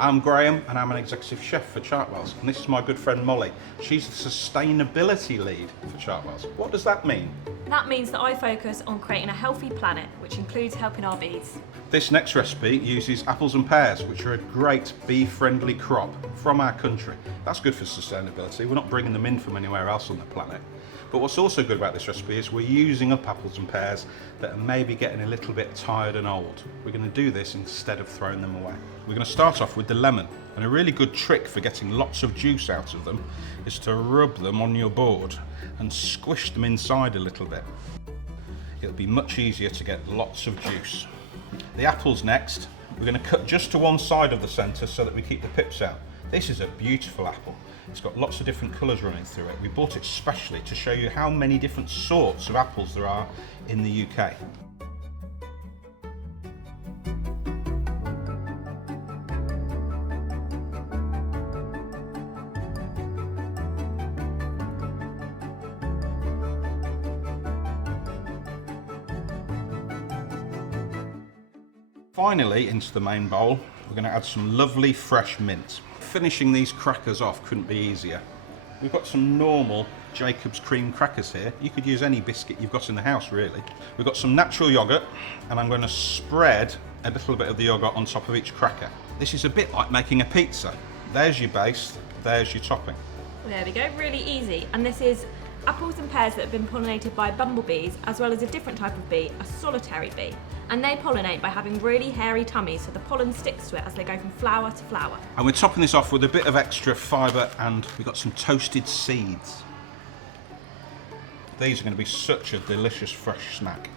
I'm Graham and I'm an executive chef for Chartwells, and this is my good friend Molly. She's the sustainability lead for Chartwells. What does that mean? That means that I focus on creating a healthy planet, which includes helping our bees. This next recipe uses apples and pears, which are a great bee-friendly crop from our country. That's good for sustainability. We're not bringing them in from anywhere else on the planet. But what's also good about this recipe is we're using up apples and pears that are maybe getting a little bit tired and old. We're going to do this instead of throwing them away. We're going to start off with the lemon, and a really good trick for getting lots of juice out of them is to rub them on your board and squish them inside a little bit. It'll be much easier to get lots of juice. The apples next. We're going to cut just to one side of the centre so that we keep the pips out. This is a beautiful apple. It's got lots of different colours running through it. We bought it specially to show you how many different sorts of apples there are in the UK. Finally, into the main bowl, we're going to add some lovely fresh mint. Finishing these crackers off couldn't be easier. We've got some normal Jacob's cream crackers here. You could use any biscuit you've got in the house, really. We've got some natural yoghurt, and I'm going to spread a little bit of the yoghurt on top of each cracker. This is a bit like making a pizza. There's your base, there's your topping. There we go, really easy. And this is apples and pears that have been pollinated by bumblebees, as well as a different type of bee, a solitary bee. And they pollinate by having really hairy tummies, so the pollen sticks to it as they go from flower to flower. And we're topping this off with a bit of extra fibre, and we've got some toasted seeds. These are going to be such a delicious fresh snack.